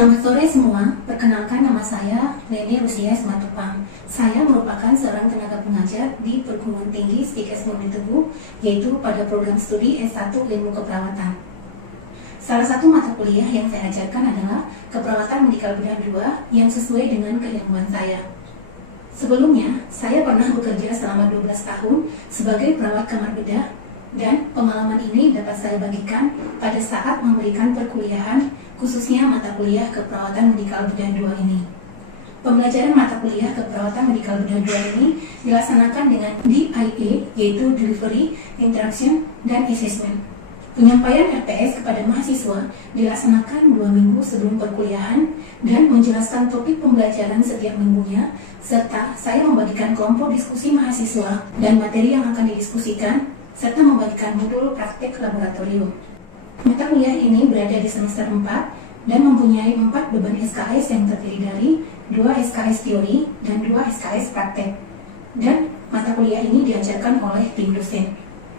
Selamat sore semua, perkenalkan nama saya Leni Rusia Simatupang. Saya merupakan seorang tenaga pengajar di Perguruan Tinggi Stikes Murni Tubuh, yaitu pada program studi S1 Ilmu Keperawatan. Salah satu mata kuliah yang saya ajarkan adalah Keperawatan Medikal Bedah 2 yang sesuai dengan keilmuan saya. Sebelumnya, saya pernah bekerja selama 12 tahun sebagai perawat kamar bedah, dan pengalaman ini dapat saya bagikan pada saat memberikan perkuliahan, khususnya mata kuliah Keperawatan Medikal Bedah 2 ini. Pembelajaran mata kuliah Keperawatan Medikal Bedah 2 ini dilaksanakan dengan DIA, yaitu Delivery, Interaction, dan Assessment. Penyampaian RPS kepada mahasiswa dilaksanakan 2 minggu sebelum perkuliahan dan menjelaskan topik pembelajaran setiap minggunya, serta saya membagikan kelompok diskusi mahasiswa dan materi yang akan didiskusikan, serta membagikan modul praktek laboratorium. Mata kuliah ini berada di semester 4 dan mempunyai 4 beban SKS yang terdiri dari 2 SKS teori dan 2 SKS praktek. Dan mata kuliah ini diajarkan oleh tim dosen.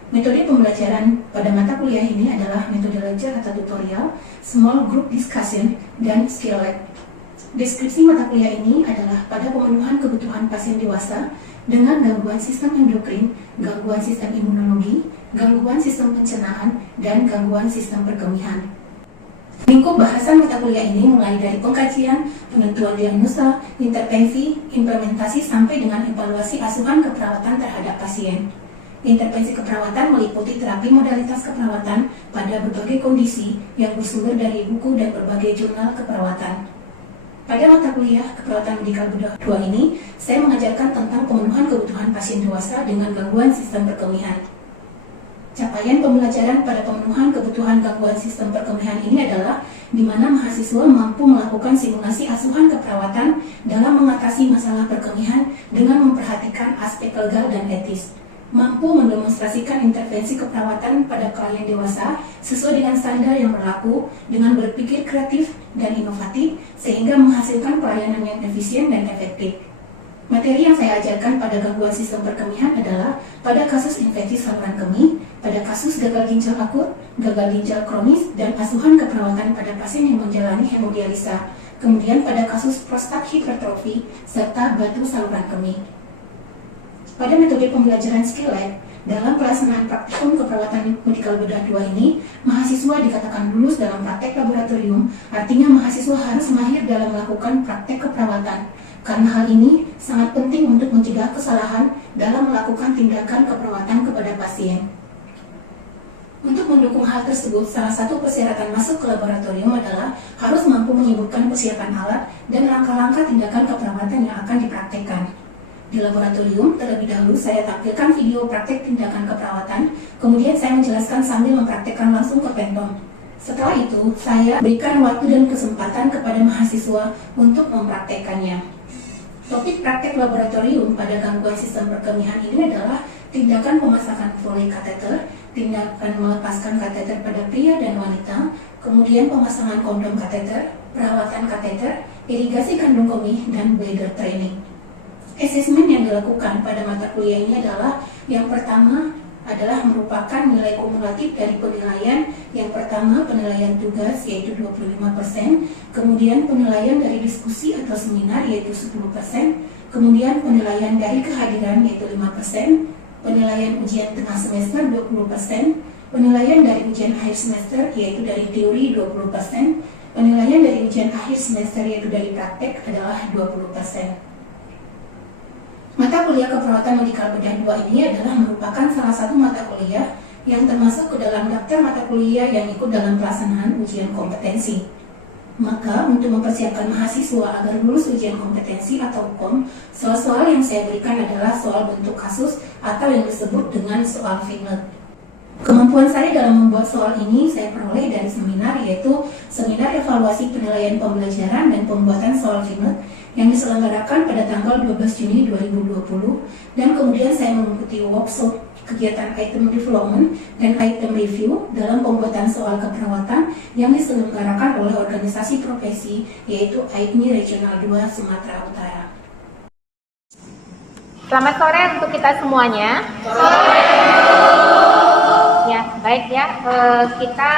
Metode pembelajaran pada mata kuliah ini adalah metode lecture atau tutorial, small group discussion, dan skill lab. Deskripsi mata kuliah ini adalah pada pemenuhan kebutuhan pasien dewasa dengan gangguan sistem endokrin, gangguan sistem imunologi, gangguan sistem pencernaan, dan gangguan sistem perkemihan. Lingkup bahasan mata kuliah ini mulai dari pengkajian, penentuan diagnosa, intervensi, implementasi, sampai dengan evaluasi asuhan keperawatan terhadap pasien. Intervensi keperawatan meliputi terapi modalitas keperawatan pada berbagai kondisi yang bersumber dari buku dan berbagai jurnal keperawatan. Pada mata kuliah Keperawatan Medikal Bedah 2 ini, saya mengajarkan tentang pemenuhan kebutuhan pasien dewasa dengan gangguan sistem perkemihan. Capaian pembelajaran pada pemenuhan kebutuhan gangguan sistem perkemihan ini adalah di mana mahasiswa mampu melakukan simulasi asuhan keperawatan dalam mengatasi masalah perkemihan dengan memperhatikan aspek legal dan etis, mampu mendemonstrasikan intervensi keperawatan pada klien dewasa sesuai dengan standar yang berlaku dengan berpikir kreatif dan inovatif sehingga menghasilkan pelayanan yang efisien dan efektif. Materi yang saya ajarkan pada gangguan sistem perkemihan adalah pada kasus infeksi saluran kemih, pada kasus gagal ginjal akut, gagal ginjal kronis, dan asuhan keperawatan pada pasien yang menjalani hemodialisa, kemudian pada kasus prostat hipertrofi, serta batu saluran kemih. Pada metode pembelajaran skill lab, dalam pelaksanaan praktikum keperawatan medikal bedah 2 ini, mahasiswa dikatakan lulus dalam praktek laboratorium, artinya mahasiswa harus mahir dalam melakukan praktek keperawatan. Karena hal ini sangat penting untuk mencegah kesalahan dalam melakukan tindakan keperawatan kepada pasien. Untuk mendukung hal tersebut, salah satu persyaratan masuk ke laboratorium adalah harus mampu menyebutkan persiapan alat dan langkah-langkah tindakan keperawatan yang akan dipraktekkan. Di laboratorium, terlebih dahulu saya tampilkan video praktek tindakan keperawatan, kemudian saya menjelaskan sambil mempraktekkan langsung ke pentong. Setelah itu, saya berikan waktu dan kesempatan kepada mahasiswa untuk mempraktekkannya. Topik praktek laboratorium pada gangguan sistem perkemihan ini adalah tindakan pemasangan Foley kateter, tindakan melepaskan kateter pada pria dan wanita, kemudian pemasangan kondom kateter, perawatan kateter, irigasi kandung kemih, dan bladder training. Asesmen yang dilakukan pada mata kuliah ini adalah yang pertama adalah merupakan nilai kumulatif dari penilaian. Yang pertama penilaian tugas yaitu 25%, kemudian penilaian dari diskusi atau seminar yaitu 10%, kemudian penilaian dari kehadiran yaitu 5%, penilaian ujian tengah semester 20%, penilaian dari ujian akhir semester yaitu dari teori 20%, penilaian dari ujian akhir semester yaitu dari praktek adalah 20%. Mata kuliah Keperawatan Medikal Bedah 2 ini adalah merupakan salah satu mata kuliah yang termasuk ke dalam daftar mata kuliah yang ikut dalam pelaksanaan ujian kompetensi. Maka untuk mempersiapkan mahasiswa agar lulus ujian kompetensi atau UKOM, soal-soal yang saya berikan adalah soal bentuk kasus atau yang disebut dengan soal vignette. Kemampuan saya dalam membuat soal ini saya peroleh dari seminar, yaitu seminar evaluasi penilaian pembelajaran dan pembuatan soal vignette yang diselenggarakan pada tanggal 12 Juni 2020, dan kemudian saya mengikuti workshop kegiatan item development dan item review dalam pembuatan soal keperawatan yang diselenggarakan oleh organisasi profesi, yaitu AIPMI Regional 2 Sumatera Utara. Selamat sore untuk kita semuanya. Ya, baik ya, kita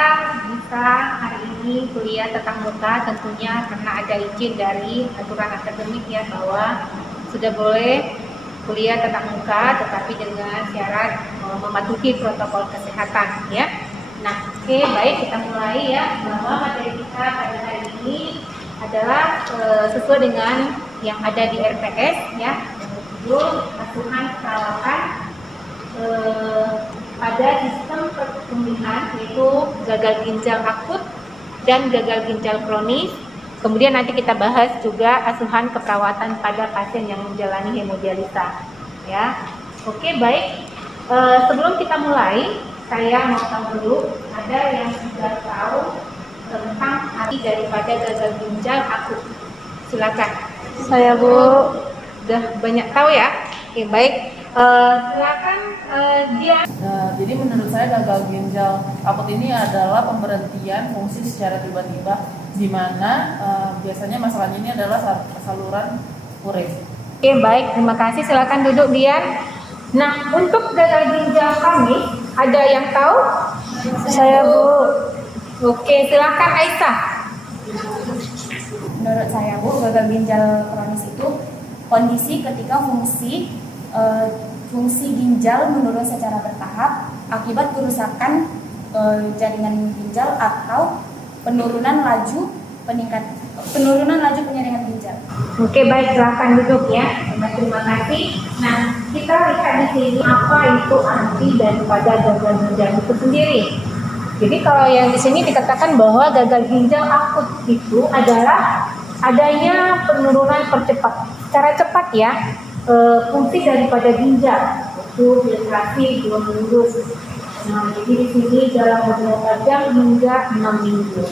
bisa hari ini ini kuliah tatap muka tentunya karena ada izin dari aturan akademik ya bahwa sudah boleh kuliah tatap muka tetapi dengan syarat mematuhi protokol kesehatan ya. Nah, oke, baik, kita mulai ya, bahwa materi kita pada hari ini adalah sesuai dengan yang ada di RPS ya, yang berjudul asuhan perawatan pada sistem pertumbuhan, yaitu gagal ginjal akut dan gagal ginjal kronis. Kemudian nanti kita bahas juga asuhan keperawatan pada pasien yang menjalani hemodialisa ya. Oke, baik, sebelum kita mulai saya mau tahu dulu, ada yang sudah tahu tentang arti daripada gagal ginjal akut? Silakan. Saya Bu. Udah banyak tahu ya? Oke, baik. Silakan dia. Jadi menurut saya gagal ginjal akut ini adalah pemberhentian fungsi secara tiba-tiba, di mana biasanya masalahnya ini adalah saluran urin. Oke, baik, terima kasih. Silakan duduk Dian. Nah, untuk gagal ginjal kronis ada yang tahu? Saya Bu. Oke, silakan Aisyah. Menurut saya Bu, gagal ginjal kronis itu kondisi ketika fungsi ginjal menurun secara bertahap akibat kerusakan jaringan ginjal atau penurunan laju penyaringan ginjal. Oke, baik, silakan duduk ya. Terima kasih. Nah, kita lihat di sini apa itu arti daripada gagal ginjal itu sendiri. Jadi kalau yang di sini dikatakan bahwa gagal ginjal akut itu adalah adanya penurunan secara cepat ya fungsi daripada ginjal, itu filtrasi belum menurun. Nah, jadi di sini dalam beberapa jam hingga 6 minggu.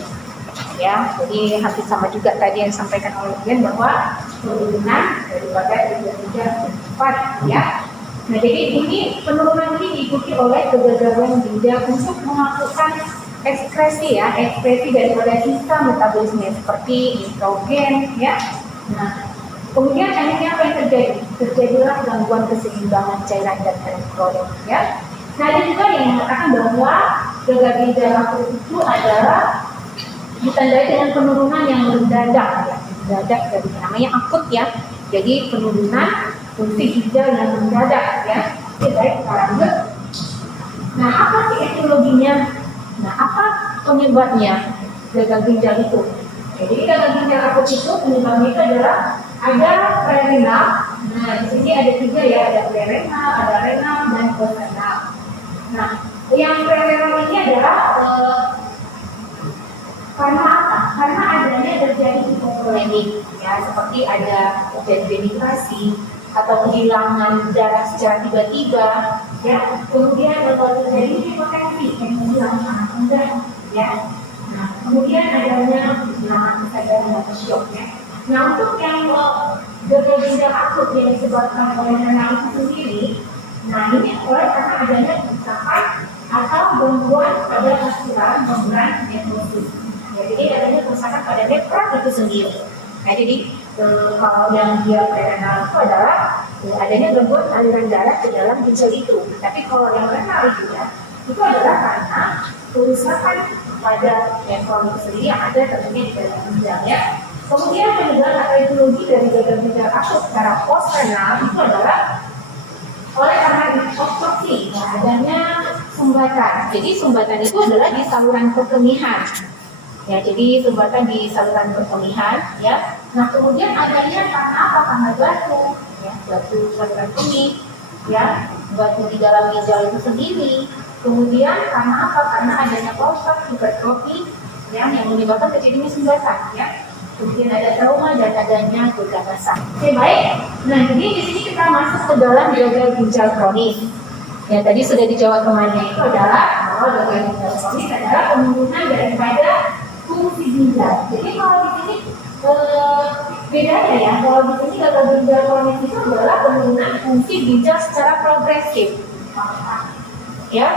Ya, jadi hampir sama juga tadi yang disampaikan oleh Dian bahwa penurunan daripada gagal ginjal cepat ya. Nah, jadi ini penurunan ini diikuti oleh kegagalan ginjal untuk melakukan ekspresi daripada sisa metabolisme seperti nitrogen ya. Nah, kemudian akhirnya apa yang terjadi? Terjadilah gangguan keseimbangan cairan dan elektrolit ya. Nah, ada juga yang mengatakan bahwa gagal ginjal akut itu adalah ditandai dengan penurunan yang mendadak ya. Mendadak jadi namanya akut ya. Jadi penurunan fungsi ginjal yang mendadak ya. Oke, baik, lanjut. Nah, apa sih etiologinya? Nah, apa penyebabnya gagal ginjal itu? Jadi gagal ginjal akut itu penyebabnya itu adalah ada prerenal. Nah, di sini ada 3 ya, ada prerenal, ada renal, dan postrenal. Nah, yang prerenal ini adalah karena apa? Karena adanya terjadi hipovolemik ya, seperti ada terjadi denitrasi atau kehilangan darah secara tiba-tiba ya, kemudian terjadi hipotensi yang kehilangan rendah ya. Nah, kemudian adanya kehilangan kesadaran atau shock ya. Nah, untuk yang gagal ginjal akut yang disebabkan oleh renal itu sendiri, nah ini karena adanya kerusakan atau gangguan pada saluran membran nefrosis. Ya, jadi adanya kerusakan pada nefron itu sendiri. Nah, jadi kalau yang dia prerenal itu adalah adanya gangguan aliran darah ke dalam ginjal itu. Tapi kalau yang renal itu ya, itu adalah karena kerusakan pada nefron itu sendiri yang ada tentunya di dalam ginjal ya. Kemudian penyebaran atau etiologi dari gagal ginjal akut secara postrenal itu adalah oleh karena obstruksi, nah, adanya sumbatan. Jadi sumbatan itu adalah di saluran perkemihan. Ya, jadi sumbatan di saluran perkemihan ya. Nah, kemudian adanya karena apa? Karena batu ya, batu saluran kemih ya, batu di dalam ginjal itu sendiri. Kemudian karena apa? Karena adanya prostat hipertrofi yang menyebabkan terjadinya sumbatan ya. Kemudian ada trauma dan adanya keganasan. Oke, baik. Nah, jadi di sini kita masuk ke dalam gagal ginjal kronis. Ya, tadi sudah dijawab temannya, itu adalah bahwa gagal ginjal kronis adalah penurunan daripada fungsi ginjal. Jadi kalau di sini bedanya ya, kalau di sini gagal ginjal kronis itu adalah penurunan fungsi ginjal secara progresif. Ya,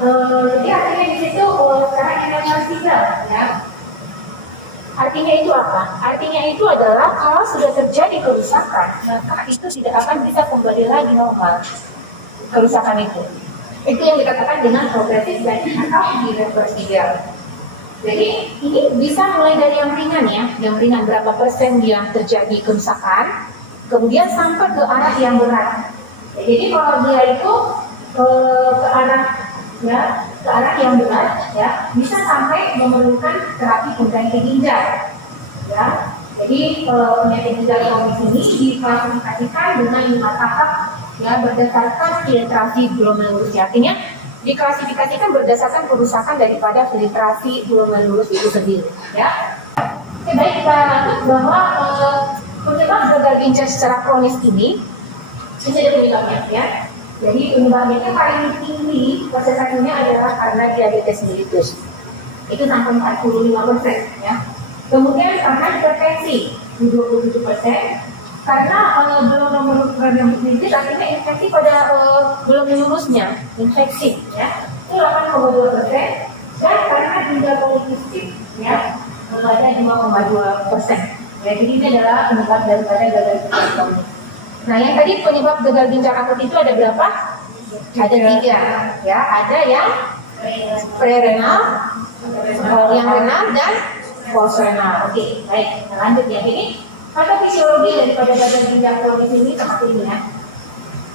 jadi artinya di situ secara irreversibel ya. Artinya itu apa? Artinya itu adalah kalau sudah terjadi kerusakan, maka itu tidak akan bisa kembali lagi normal. Kerusakan itu yang dikatakan dengan progresif dan atau irreversibel. Jadi ini bisa mulai dari yang ringan ya, yang ringan berapa persen yang terjadi kerusakan, kemudian sampai ke arah yang berat. Jadi kalau dia itu ke arah ya, ke arah yang berat ya, bisa sampai memerlukan terapi pengganti ginjal. Ya, jadi penyakit ginjal kronis ini diklasifikasikan dengan 5 tahap ya berdasarkan filtrasi glomerulus. Artinya diklasifikasikan berdasarkan kerusakan daripada filtrasi glomerulus itu sendiri. Ya. Oke, baik, kita lanjut bahwa penyebab gagal ginjal secara kronis ini ada penyebabnya ya. Jadi penyebabnya yang paling tinggi persentasinya adalah karena diabetes mellitus. Itu sampai 45% ya. Kemudian karena hipertensi 27%. Karena belum menulis artinya infeksi pada belum lulusnya infeksi ya itu 8,2%, dan karena ginjal polikistik ya ada 5,2%. Ya, jadi ini adalah penyebab daripada gagal ginjal kronis. Nah, yang tadi penyebab gagal ginjal akut itu ada berapa? Ada 3 ya, ada yang prerenal, yang renal dan postrenal. Oke, baik, lanjut ya. Ini fisiologi daripada gagal ginjal kronis ini seperti ini ya.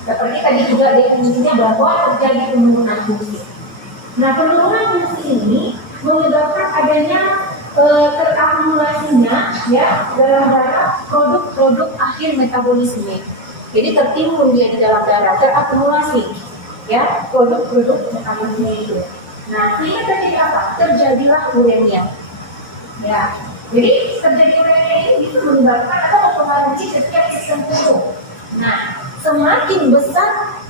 Seperti tadi juga definisinya bahwa terjadi penurunan fungsi. Nah, penurunan fungsi ini menyebabkan adanya terakumulasinya ya dalam darah produk-produk akhir metabolisme. Jadi tertimbun dia di dalam darah, terakumulasi ya produk-produk metabolisme itu. Nah, ini terjadi apa? Terjadilah uremia. Ya. Jadi terjadi uremia ini bisa menyebabkan atau mempengaruhi setiap sistem tubuh. Nah, semakin besar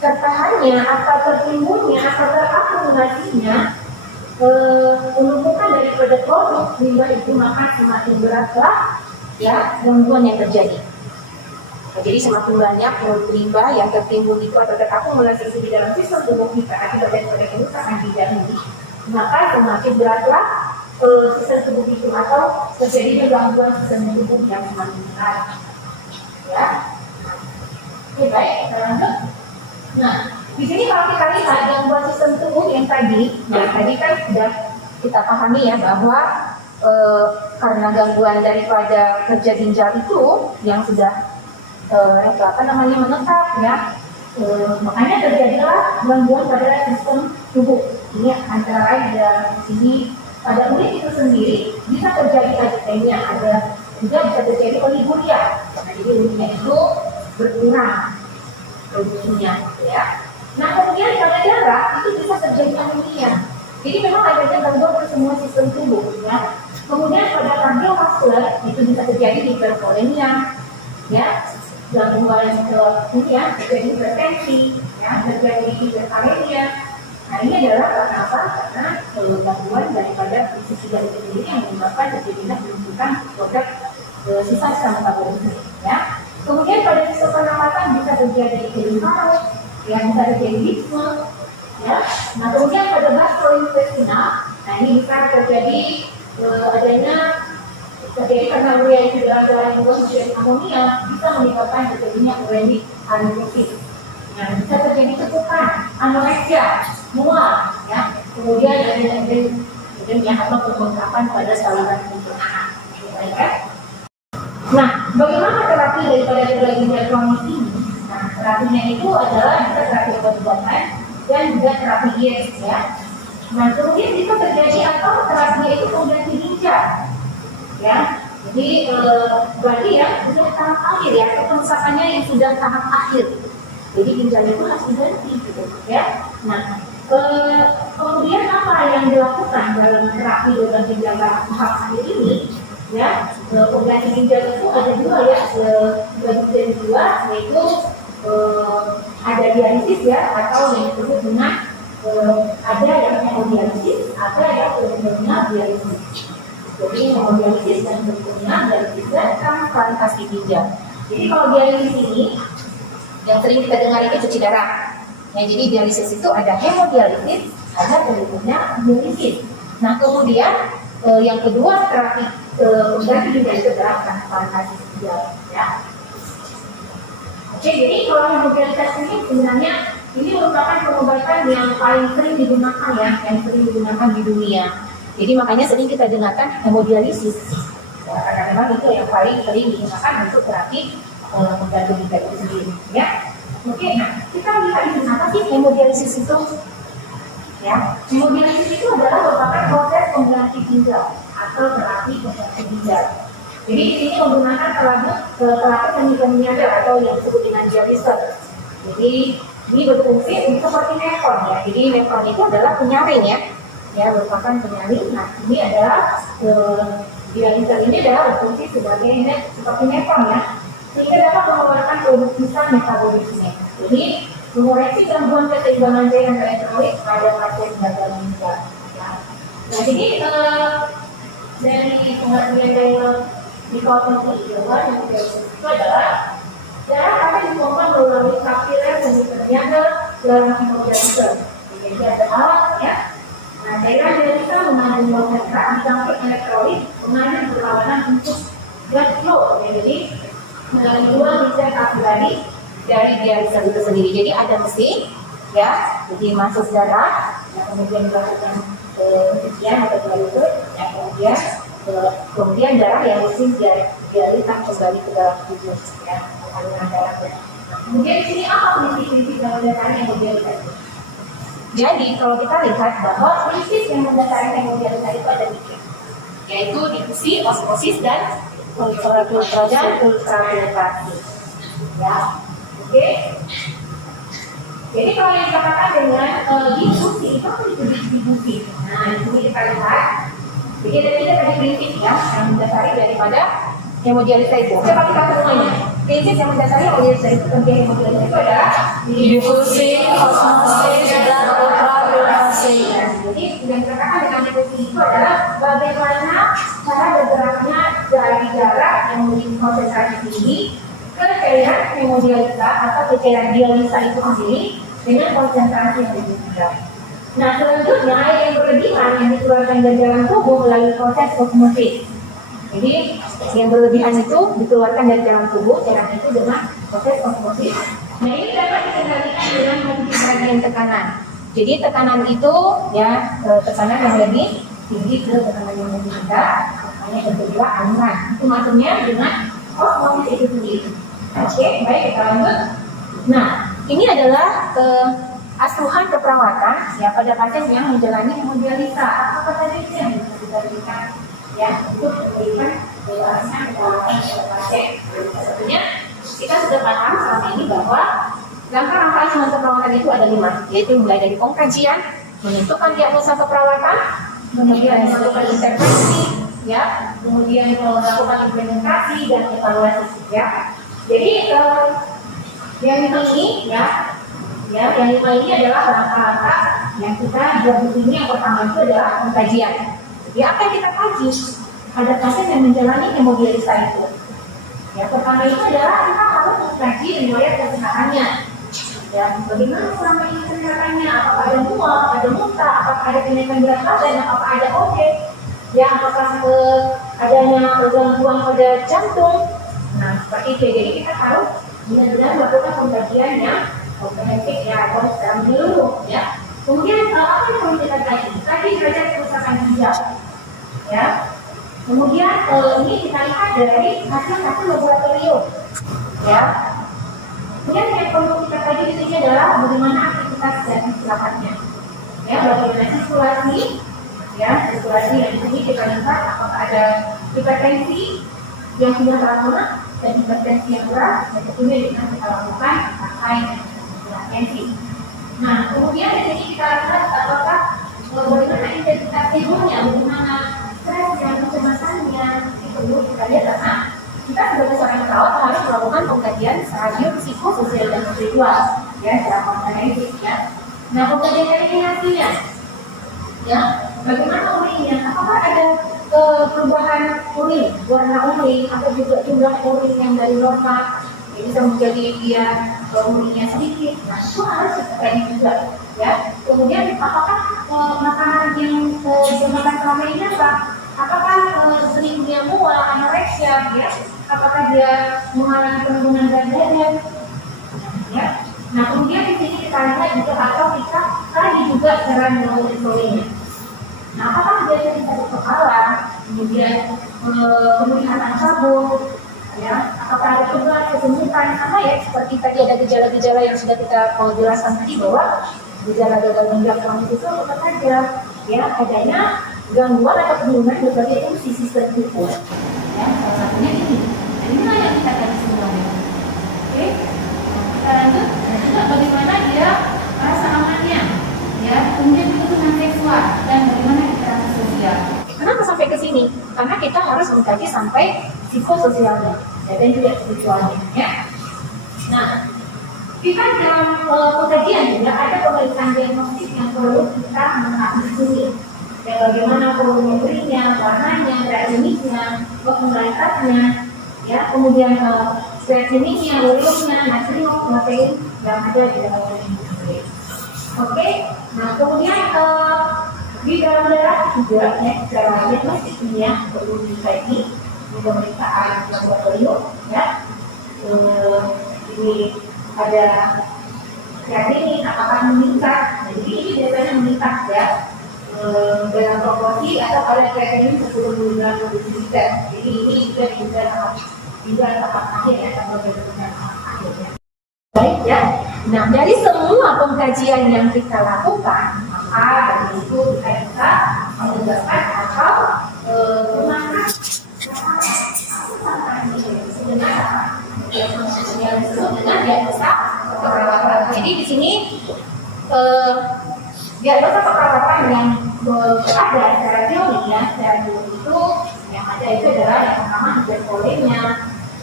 tertahannya atau tertimbunnya atau terakumulasinya penumpukan daripada produk limbah itu, maka semakin beratlah ya gangguan yang terjadi. Nah, jadi semakin banyak produk limbah yang tertimbun itu atau terakumulasi di dalam sistem tubuh kita akibat daripada kerusakan ginjal ini, maka semakin beratlah sistem tubuh itu atau terjadi gangguan sistem tubuh yang semakin berat. Ya, oke, baik, kita lanjut. Nah, di sini kalau kita lihat gangguan sistem tubuh yang tadi, ya tadi kan sudah kita pahami ya bahwa karena gangguan daripada kerja ginjal itu yang sudah menetap ya, makanya terjadilah gangguan pada sistem tubuh. Ini antara lain di sini pada kulit itu sendiri bisa terjadi acidemia, ada juga bisa terjadi oliguria. Nah, jadi urinnya itu berkurang produksinya, ya. Nah, kemudian pada darah itu bisa terjadi anemia. Jadi memang adanya gangguan ke semua sistem tubuh, ya. Kemudian pada kardiovaskular itu bisa terjadi hipervolemia, ya, gangguan kemudian terjadi hipertensi, ya, terjadi hiperkalemia. Nah, ini adalah karena apa? Karena gangguan daripada sisi dari itu sendiri yang menyebabkan terjadinya penumpukan produk sisa metabolisme, ya. Kemudian pada sistem pernapasan bisa terjadi paru, ya, bisa terjadi dispne, ya. Nah, kemudian pada gastrointestinal, nah ini bisa terjadi karena urea itu dalam proses amonia bisa menyebabkan terjadinya uremic aneurysm. Nah, bisa terjadi cekukan, anoreksia, mual, ya. Kemudian ada atau pembengkakan pada saluran pencernaan. Ya. Nah, bagaimana terapi daripada gagal ginjal kronis ini? Nah, terapinya itu adalah bisa terapi obat-obatan dan juga terapi diet, ya. Nah, kemudian jika terjadi atau terapinya itu pengganti ginjal, ya. Jadi berarti ya sudah tahap akhir ya, kerusakannya yang sudah tahap akhir. Jadi ginjal itu harus diganti, gitu, ya. Nah, kemudian apa yang dilakukan dalam terapi gagal ginjal tahap akhir ini? Ya, pengganti ginjal itu ada dua ya, dari dua, yaitu ada dialisis ya, atau yang disebut dengan ada yang hemodialisis, ada yang peritoneal dialisis. Jadi hemodialisis dan peritoneal dialisis dan transplantasi ginjal. Jadi kalau dialisis ini yang sering kita dengar itu cuci darah. Nah, jadi dialisis itu ada hemodialisis, ada peritoneal dialisis. Nah, kemudian yang kedua terapi pengganti ginjal itu adalah transplantasi ginjal, ya. Oke, jadi kalau hemodialisis ini sebenarnya ini merupakan pengobatan yang paling sering digunakan ya, yang sering digunakan di dunia. Jadi makanya sering kita dengarkan hemodialisis. Ya, karena memang itu yang paling sering digunakan untuk terapi penggantung ginjal itu sendiri. Ya, oke. Nah, kita lihat di apa sih hemodialisis itu? Ya, hemodialisis itu adalah merupakan proses pengganti ginjal atau terapi pengganti ginjal. Jadi di sini menggunakan terapi semi-nyadar atau yang disebut dengan dialiser. Jadi ini berfungsi untuk seperti nefron ya. Jadi nefron itu adalah penyaring ya merupakan penyaring. Nah ini adalah dialiser ini adalah berfungsi sebagai seperti nefron ya, sehingga dapat mengeluarkan produk metabolisme. Jadi mengoreksi gangguan keseimbangan cairan elektrolit pada pasien gagal ginjal. Nah jadi dari pengertian dari dikotomi ilmuwan yang itu adalah darah akan dipompa melalui kapiler sebenarnya ke dalam hemodialiser. Jadi ada alat ya. Nah cairan dialiser mengandung konsentrat dicampur elektrolit mengandung perlawanan untuk blood flow. Jadi melalui dua mesin kapilari dari dialiser itu sendiri. Jadi ada mesin ya, jadi masuk darah, ya, kemudian dilakukan pencucian atau dialiser, ya, kemudian darah yang mesin dialihkan kembali ke dalam tubuh ya, aliran darahnya. Kemudian di sini apa prinsip-prinsip yang mendasari hemodialiser? Jadi kalau kita lihat bahwa prinsip yang mendasari hemodialiser itu ada tiga, yaitu difusi, osmosis, dan ultrafiltrasi. Ya, oke. Jadi kalau yang dikatakan dengan difusi itu apa itu distribusi? Nah, di sini kita lihat. Jadi ada tiga tadi prinsip ya yang mendasari daripada hemodialiser itu. Coba kita semuanya. Prinsip yang mendasari hemodialiser itu tentang hemodialiser itu adalah Difusi, osmosis, dan ultrafiltrasi. Jadi yang dikatakan dengan difusi itu adalah bagaimana cara bergeraknya dari darah yang memiliki konsentrasi tinggi ke cairan hemodialisa atau ke cairan dialisa itu sendiri dengan konsentrasi yang lebih rendah. Nah selanjutnya air yang berlebihan yang dikeluarkan dari dalam tubuh melalui proses osmosis. Jadi yang berlebihan itu dikeluarkan dari dalam tubuh, cairan itu dengan proses osmosis. Nah ini dapat dikendalikan dengan mengikuti bagian tekanan. Jadi tekanan itu ya tekanan yang lebih tinggi ke tekanan yang lebih rendah, makanya terjadilah aliran. Itu maksudnya dengan osmosis itu sendiri. Oke, baik kita lanjut. Nah ini adalah asuhan keperawatan ya pada pasien yang menjalani hemodialisa. Apa saja itu yang bisa kita berikan ya untuk memberikan asuhan keperawatan pada pasien. Tentunya kita sudah paham selama ini bahwa langkah-langkah asuhan keperawatan itu ada 5, yaitu mulai dari pengkajian, menentukan diagnosa keperawatan, kemudian melakukan intervensi, ya, kemudian melakukan implementasi dan evaluasi, ya. Jadi yang ini ya yang 5 ini adalah langkah-langkah yang kita buat di sini. Yang pertama itu adalah pengkajian. Jadi apa yang kita kaji pada pasien yang menjalani hemodialisa itu? Ya pertama itu adalah kita harus mengkaji riwayat kesehatannya. Ya bagaimana selama ini kesehatannya? Apakah ada mual, ada muntah, apakah ada kenaikan berat badan, apakah ada OD, ya apakah adanya gangguan pada jantung. Nah seperti itu. Jadi kita harus benar-benar melakukan pengkajian yang komprehensif ya atau secara menyeluruh ya. Kemudian apa yang perlu kita kaji? Kaji derajat kerusakan ginjal ya. Kemudian ini kita lihat dari hasil-hasil laboratorium ya. Kemudian yang perlu kita kaji di sini adalah bagaimana aktivitas dan istirahatnya ya, bagaimana sirkulasi ya, sirkulasi yang di sini kita lihat apakah ada hipertensi yang sudah terlalu dan hipertensi yang berat, dan tentunya dengan kita lakukan pakai tensi. Nah, kemudian di sini kita lihat apakah bagaimana intensitas tidurnya, bagaimana stres dan kecemasannya, itu perlu kita lihat karena kita sebagai seorang perawat harus melakukan pengkajian stadium psikososial dan spiritual, ya, secara komprehensif, ya. Nah, pengkajian eliminasinya, ya, bagaimana urinnya, apakah ada perubahan urin, warna urin, atau juga jumlah urin yang dari normal, ya, bisa menjadi dia urinnya sedikit. Nah, itu harus kita kaji juga, ya. Kemudian, apakah makanan yang dimakan selama ini apa? Apakah sering dia mual, anoreksia, ya? Apakah dia mengalami penurunan berat badan? Ya. Nah, kemudian di sini kita lihat juga atau kita kaji juga cara mengukur insulinnya. Nah, apakah dia jadi sakit kepala, kemudian kemudian sabun, ya, apakah ada perubahan kesemutan, sama ya seperti tadi ada gejala-gejala yang sudah kita jelaskan tadi bahwa gejala gagal ginjal kronis itu apa saja, ya, adanya gangguan atau penurunan berbagai fungsi sistem tubuh, ya, salah satunya ini. Nah, inilah yang kita cari semuanya. Oke, kita lanjut. Dan juga bagaimana dia rasa amannya, ya, kemudian juga hubungan seksual dan bagaimana interaksi sosial. Kenapa sampai ke sini? Karena kita harus mengkaji sampai psikososialnya, ya, dan juga spiritualnya, ya. Nah, kita dalam pengkajian juga ada pemeriksaan diagnostik yang perlu kita menganalisis. Ya, bagaimana volumetrinya, warnanya, reaksinya, popularitasnya, ya, kemudian kreatinina, volumenya, natrium, protein yang ada di dalam tubuh. Oke, nah kemudian di dalam darah juga ya, secara diagnostik ini ya perlu dikaji di pemeriksaan laboratorium, ya. Ini ada kreatinin apakah meningkat, jadi ini biasanya meningkat ya. Dalam proporsi atau pada kreatinin 10 mg per desiliter. Jadi ini juga tahap akhir ya, tahap akhirnya. Baik ya. Nah, dari semua pengkajian yang kita lakukan, maka dari itu kita bisa menegakkan atau mengangkat yang disebut dengan diagnosa keperawatan. Jadi di sini diagnosa keperawatan yang ada secara teori ya, dan itu yang ada itu adalah yang pertama hiperkolemia,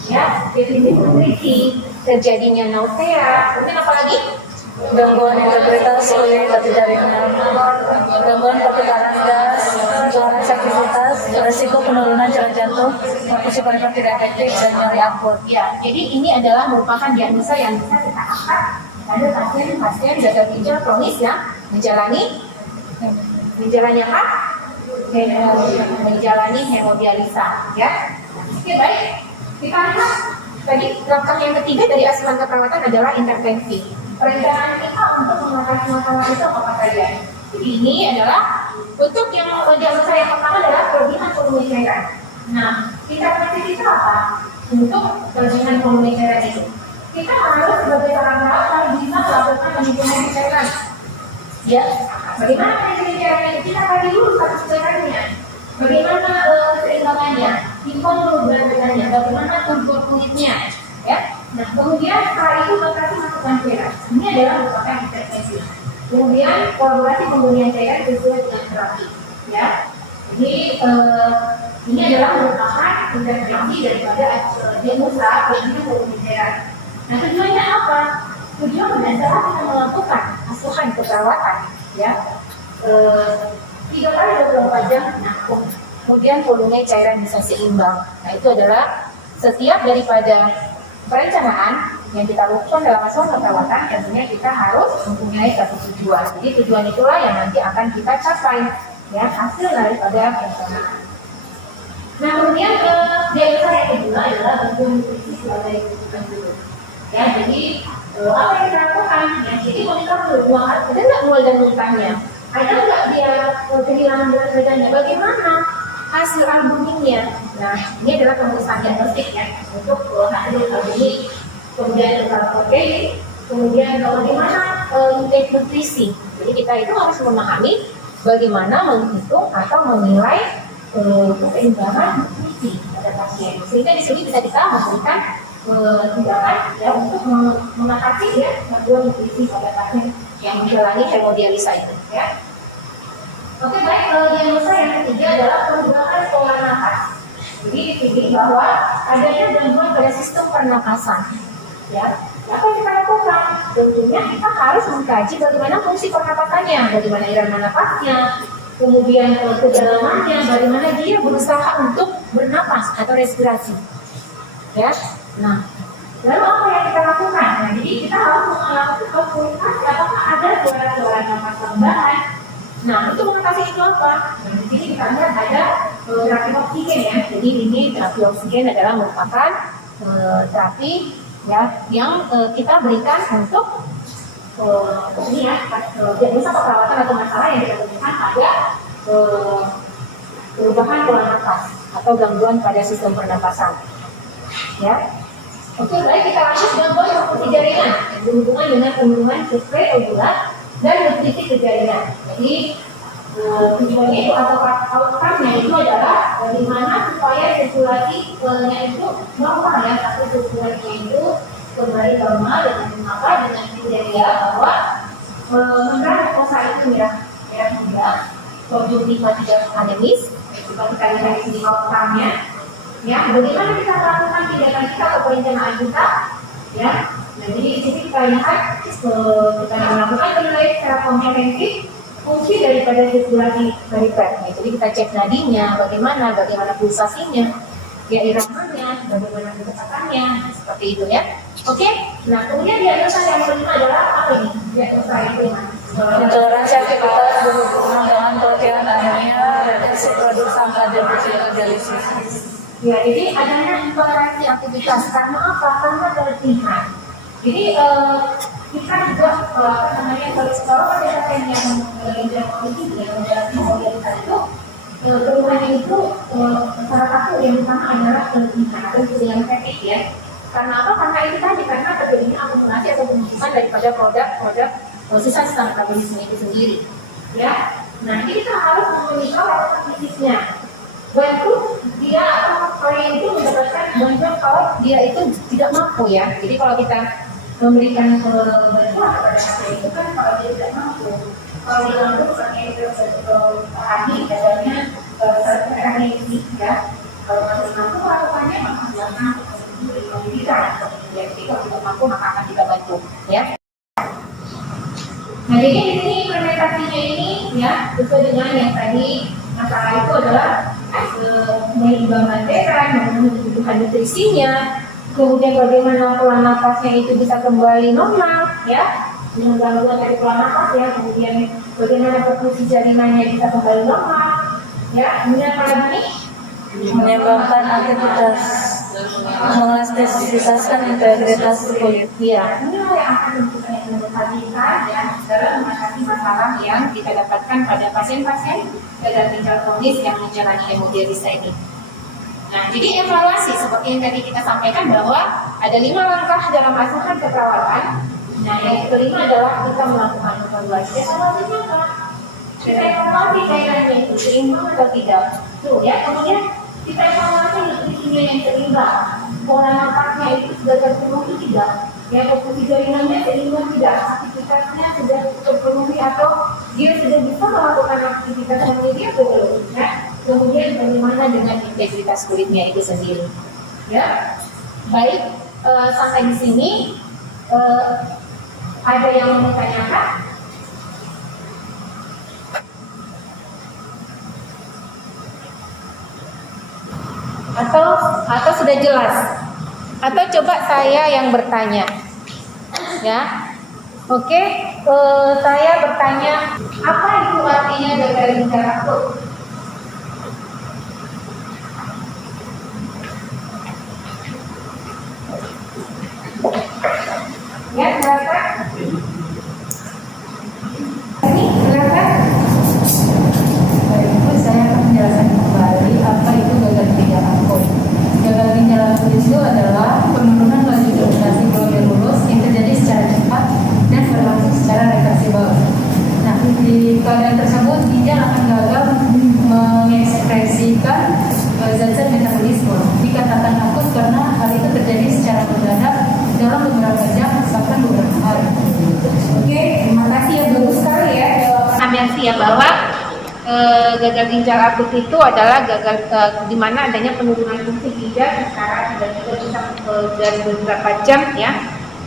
ya, defisit nutrisi, terjadinya nausea, kemudian apa lagi? Gangguan interpretasi, jaringan, gangguan perputaran gas, toleransi aktivitas, resiko penurunan jalan jantung, fungsi paru tidak efektif, dan nyeri akut. Ya, jadi ini adalah merupakan diagnosa yang bisa kita angkat pada pasien-pasien gagal ginjal kronis yang menjalani apa? Menjalani hemodialisa, ya. Oke, baik. Kita lihat tadi langkah yang ketiga dari asuhan keperawatan adalah intervensi. Perencanaan kita untuk mengatasi masalah itu apa saja? Jadi ini adalah untuk yang diagnosa yang pertama adalah kelebihan volume cairan. Nah, intervensi kita apa? Untuk kelebihan volume cairan itu, kita harus sebagai orang perawat harus bisa melakukan manajemen cairan. Ya, bagaimana manajemen cairan itu? Kita kaji dulu status cairannya. Bagaimana keseimbangannya, timbang dulu berat badannya, bagaimana tempur kulitnya, ya. Nah, kemudian setelah itu batasi masukan cairan. Ini adalah merupakan intervensi. Kemudian kolaborasi pemberian cairan sesuai dengan terapi, ya. Jadi ini adalah merupakan intervensi daripada diagnosa kelebihan volume cairan. Nah, tujuannya apa? Tujuan adalah kita melakukan asuhan keperawatan, ya. 3 kali 24 jam menakung. Kemudian volume cairan bisa seimbang. Nah, itu adalah setiap daripada perencanaan yang kita lakukan dalam asuhan keperawatan, tentunya kita harus mempunyai satu tujuan. Jadi tujuan itulah yang nanti akan kita capai, ya, hasil daripada perencanaan. Nah, kemudian diagnosa yang kedua adalah bantuan nutrisi sebagai kebutuhan dulu. Ya, jadi apa yang kita lakukan? Ya, jadi monitor dulu, ada nggak mual dan muntahnya? Ada nggak dia kehilangan berat badannya? Bagaimana hasil albuminnya? Nah, ini adalah pemeriksaan diagnostik ya untuk hasil albumin, kemudian total protein, kemudian bagaimana intake nutrisi. Jadi kita itu harus memahami bagaimana menghitung atau menilai keseimbangan nutrisi pada pasien. Sehingga di sini bisa kita memberikan tindakan ya untuk mengatasi ya gangguan nutrisi pada pasien yang menjalani hemodialisa itu, ya. Oke, baik. Diagnosa yang ketiga adalah perubahan pola nafas. Jadi di sini bahwa adanya gangguan pada sistem pernapasan, ya. Apa yang kita lakukan? Tentunya kita harus mengkaji bagaimana fungsi pernapasannya, bagaimana irama nafasnya, kemudian kedalamannya, bagaimana dia berusaha untuk bernapas atau respirasi, ya. Nah, lalu apa yang kita lakukan? Nah, jadi kita harus melakukan kalkulasi apakah ada suara-suara nafas tambahan. Nah, untuk mengatasi itu apa? Nah, di sini kita lihat ada terapi oksigen ya. Jadi ini terapi oksigen adalah merupakan terapi ya yang kita berikan untuk ini ya diagnosa perawatan atau masalah yang kita temukan pada perubahan pola nafas atau gangguan pada sistem pernapasan. Ya. Oke, baik, kita lanjut gangguan perfusi jaringan yang berhubungan dengan penurunan suplai obat dan nutrisi ke jaringan. Jadi tujuannya itu atau outcome-nya itu adalah bagaimana supaya sirkulasinya itu normal ya, atau sirkulasinya itu kembali normal dengan apa? Dengan kriteria bahwa mengandung kosa itu merah muda, konjungtiva tidak anemis. Coba kita lihat di sini outcome-nya. Ya, bagaimana kita melakukan tindakan kita atau perencanaan kita? Ya, jadi di sini kita lihat kita melakukan penilaian secara komprehensif fungsi daripada sirkulasi perifer. Jadi kita cek nadinya, bagaimana pulsasinya, ya iramanya, bagaimana kecepatannya, seperti itu ya. Oke, nah kemudian diagnosa yang kelima adalah apa ini? Diagnosa yang kelima. Intoleransi aktivitas berhubungan dengan keletihan anemia, reduksi produksi kadar dialisis. Ya, jadi adanya intoleransi aktivitas karena apa? Karena keletihan. Jadi kita juga kalau pada pasien yang itu keluhannya itu salah satu yang utama adalah keletihan atau yang sakit ya. Karena apa? Karena itu tadi karena terjadinya akumulasi atau penumpukan daripada produk sisa-sisa metabolisme itu sendiri. Ya, nah ini kita harus memonitor aktivitasnya. Bantu dia atau klien itu mendapatkan bantuan kalau dia itu tidak mampu ya. Jadi kalau kita memberikan bantuan kepada pasien itu kan kalau dia tidak mampu, kalau dia mampu misalnya itu ahli misalnya ahli ya. Kalau masih mampu lakukannya maka silakan bisa. Jadi kalau tidak mampu maka akan kita bantu ya. Nah jadi di sini implementasinya ini ya sesuai dengan yang tadi masalah itu adalah menyeimbangkan cairan, memenuhi kebutuhan nutrisinya, kemudian bagaimana pola nafasnya itu bisa kembali normal, ya, dengan gangguan dari pola nafas ya, kemudian bagaimana perfusi jaringannya bisa kembali normal, ya, kemudian apa lagi? Menyebabkan aktivitas mengelastisasikan integritas kulit. Ya, inilah yang akan menentukan ya, dalam mengatasi masalah yang kita dapatkan pada pasien-pasien gagal ginjal kronis yang menjalani hemodialisa ini. Nah, jadi evaluasi seperti yang tadi kita sampaikan bahwa ada 5 langkah dalam asuhan keperawatan. Nah, yang kelima adalah kita melakukan evaluasi. Evaluasinya apa? Kita evaluasi cairannya itu seimbang atau tidak. Tuh ya, kemudian kita evaluasi nutrisinya yang seimbang. Pola nafasnya itu sudah terpenuhi tidak? Ya, perfusi jaringannya seimbang tidak? Aktivitasnya sudah terpenuhi atau dia sudah bisa melakukan aktivitas yang dia belum? Ya. Kemudian bagaimana dengan integritas kulitnya itu sendiri? Ya, baik. Sampai di sini ada yang mau ditanyakan? Atau sudah jelas? Atau coba saya yang bertanya, ya? Oke, saya bertanya, apa itu artinya gagal ginjal akut? Ya, silakan. Ini silakan. Baik, saya akan menjelaskan kembali apa itu gagal ginjal akut. Gagal ginjal akut itu adalah penurunan laju dominasi glomerulus yang terjadi secara cepat dan berlangsung secara reversibel. Nah, di keadaan tersebut ginjal akan gagal mengekspresikan zat-zat metabolisme. Dikatakan akut karena hal itu terjadi secara mendadak dalam beberapa jam bahkan beberapa hari. Oke, terima kasih ya, bagus sekali ya. Aminasi ya bahwa gagal ginjal akut itu adalah gagal di mana adanya penurunan fungsi ginjal secara tiba-tiba bisa dari beberapa jam ya,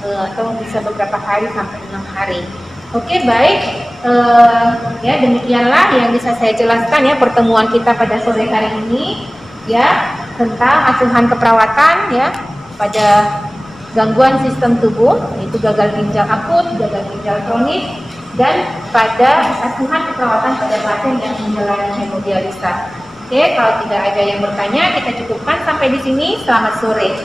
atau bisa beberapa hari sampai 6 hari. Oke, baik. Ya, demikianlah yang bisa saya jelaskan ya pertemuan kita pada sore hari ini ya tentang asuhan keperawatan ya pada gangguan sistem tubuh, yaitu gagal ginjal akut, gagal ginjal kronis, dan pada asuhan keperawatan pada pasien yang menjalani hemodialisa. Oke, kalau tidak ada yang bertanya, kita cukupkan sampai di sini. Selamat sore.